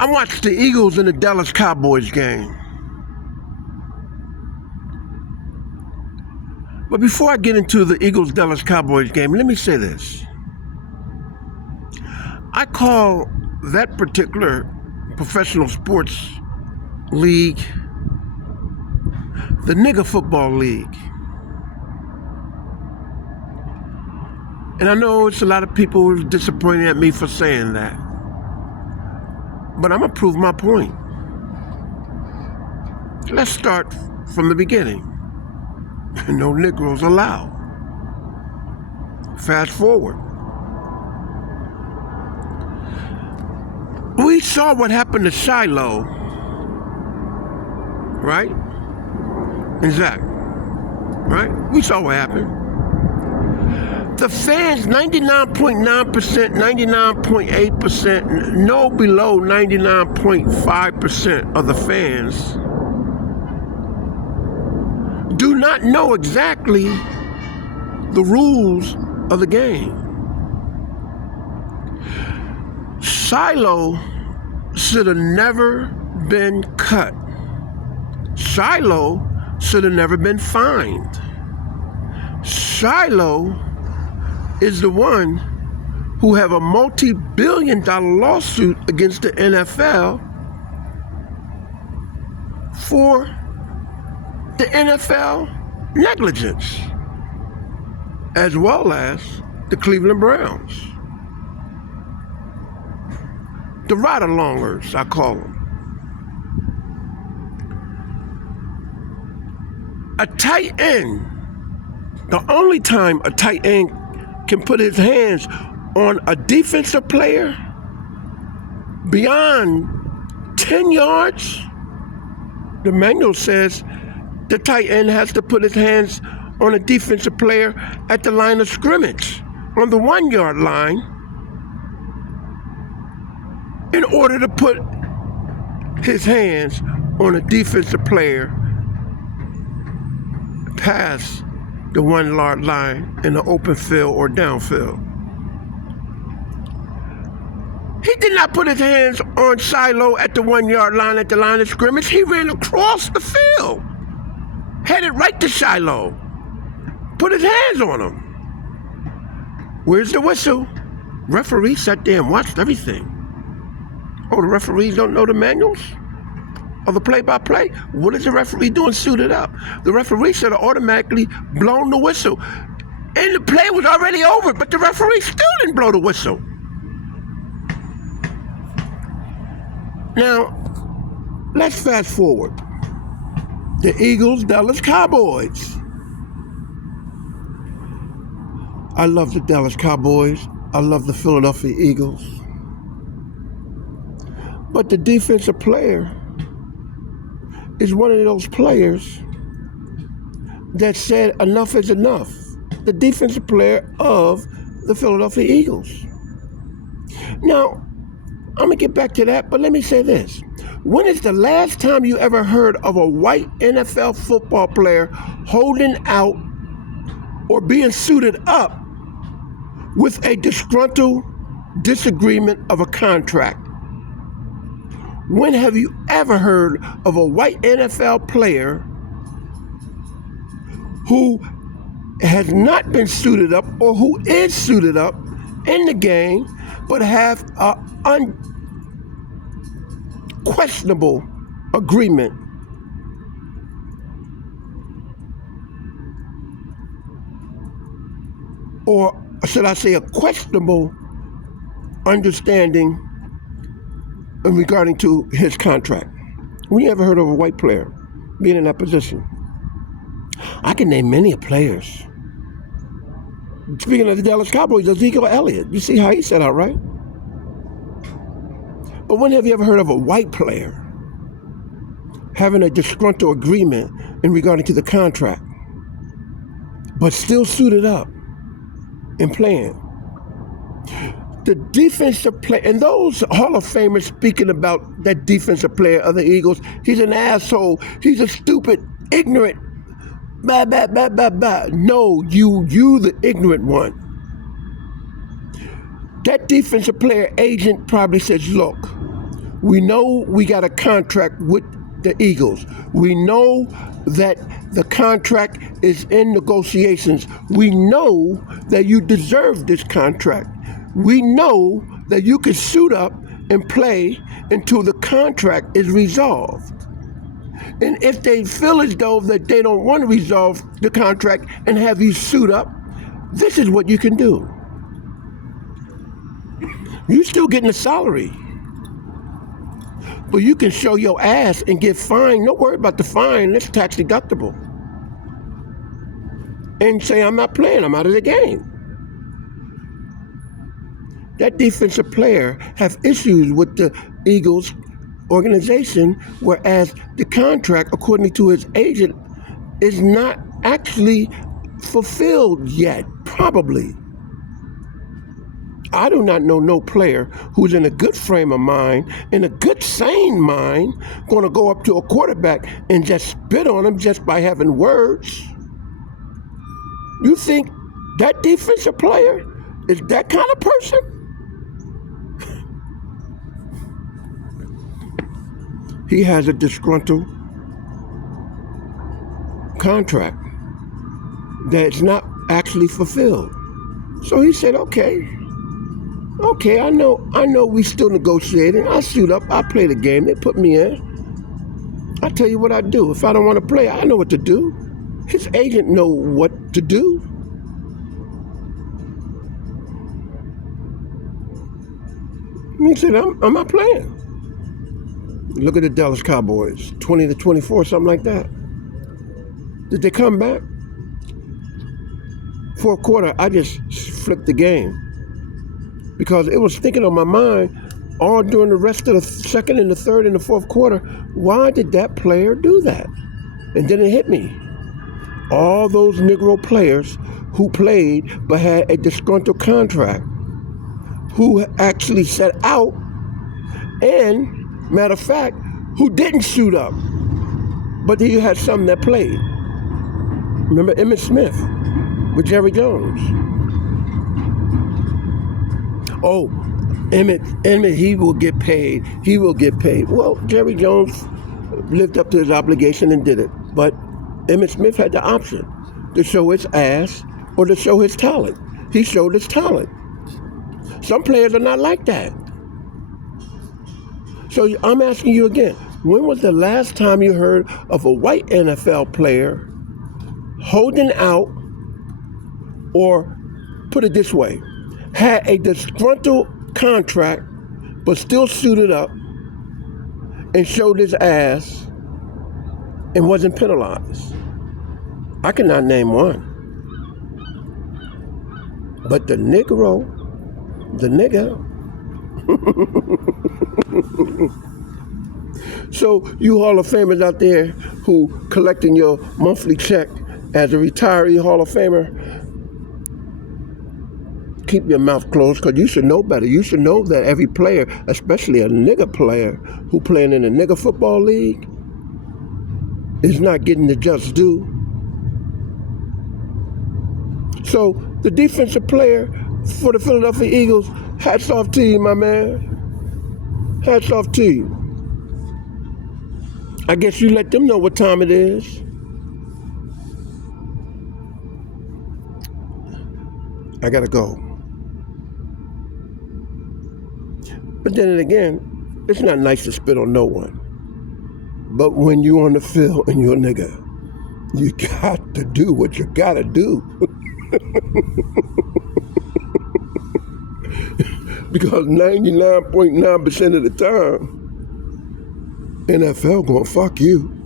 I watched the Eagles and the Dallas Cowboys game. But before I get into the Eagles-Dallas Cowboys game, let me say this. I call that particular professional sports league the nigger football league. And I know it's a lot of people who are disappointed at me for saying that. But I'm going to prove my point. Let's start from the beginning. No Negroes allowed. Fast forward. We saw what happened to Shiloh, right? And Zach, right? We saw what happened. The fans, 99.9%, 99.8%, no below 99.5% of the fans do not know exactly the rules of the game. Shiloh should have never been cut. Shiloh should have never been fined. Shiloh is the one who have a multi-billion-dollar lawsuit against the NFL for the NFL negligence, as well as the Cleveland Browns. The ride-alongers, I call them. A tight end, the only time a tight end can put his hands on a defensive player beyond 10 yards, the manual says the tight end has to put his hands on a defensive player at the line of scrimmage, on the 1 yard line, in order to put his hands on a defensive player past the 1 yard line in the open field or downfield. He did not put his hands on Shiloh at the 1 yard line at the line of scrimmage. He ran across the field, headed right to Shiloh, put his hands on him. Where's the whistle? Referee sat there and watched everything. Oh, the referees don't know the manuals of the play-by-play? What is the referee doing suited up? The referee should have automatically blown the whistle. And the play was already over, but the referee still didn't blow the whistle. Now, let's fast forward. The Eagles, Dallas Cowboys. I love the Dallas Cowboys. I love the Philadelphia Eagles. But the defensive player is one of those players that said enough is enough. The defensive player of the Philadelphia Eagles. Now, I'm going to get back to that, but let me say this. When is the last time you ever heard of a white NFL football player holding out or being suited up with a disgruntled disagreement of a contract? When have you ever heard of a white NFL player who has not been suited up or who is suited up in the game but have an unquestionable agreement or should I say a questionable understanding regarding to his contract? When you ever heard of a white player being in that position? I can name many players. Speaking of the Dallas Cowboys, Ezekiel Elliott. You see how he set out, right? But when have you ever heard of a white player having a disgruntled agreement in regarding to the contract, but still suited up and playing? The defensive player, and those Hall of Famers speaking about that defensive player of the Eagles, he's an asshole, he's a stupid, ignorant, blah, blah, blah, blah, blah. No, you the ignorant one. That defensive player agent probably says, look, We know we got a contract with the Eagles. We know that the contract is in negotiations. We know that you deserve this contract. We know that you can suit up and play until the contract is resolved. And if they feel as though that they don't want to resolve the contract and have you suit up, this is what you can do. You're still getting a salary. But you can show your ass and get fined. Don't worry about the fine. That's tax deductible. And say, I'm not playing. I'm out of the game. That defensive player have issues with the Eagles organization, whereas the contract, according to his agent, is not actually fulfilled yet, probably. I do not know no player who's in a good frame of mind, in a good sane mind, going to go up to a quarterback and just spit on him just by having words. You think that defensive player is that kind of person? He has a disgruntled contract that's not actually fulfilled. So he said, okay, I know we still negotiating. I suit up, I play the game, they put me in. I tell you what I do. If I don't want to play, I know what to do. His agent know what to do. He said, I'm not playing. Look at the Dallas Cowboys, 20-24, something like that. Did they come back? Fourth quarter, I just flipped the game because it was thinking on my mind all during the rest of the second and the third and the fourth quarter, why did that player do that? And then it hit me. All those Negro players who played but had a disgruntled contract, who actually set out, and matter of fact, who didn't suit up, but then you had some that played. Remember Emmitt Smith with Jerry Jones? Oh, Emmitt, he will get paid. He will get paid. Well, Jerry Jones lived up to his obligation and did it, but Emmitt Smith had the option to show his ass or to show his talent. He showed his talent. Some players are not like that. So I'm asking you again, when was the last time you heard of a white NFL player holding out, or put it this way, had a disgruntled contract but still suited up and showed his ass and wasn't penalized? I cannot name one. But the nigga, so you Hall of Famers out there who collecting your monthly check as a retiree Hall of Famer, keep your mouth closed, because you should know better. You should know that every player, especially a nigga player who playing in a nigga football league, is not getting the just due. So the defensive player for the Philadelphia Eagles, hats off to you, my man. Hats off to you. I guess you let them know what time it is. I gotta go. But then again, it's not nice to spit on no one. But when you on the field and you're a nigga, you got to do what you gotta do. Because 99.9% of the time, NFL gonna fuck you.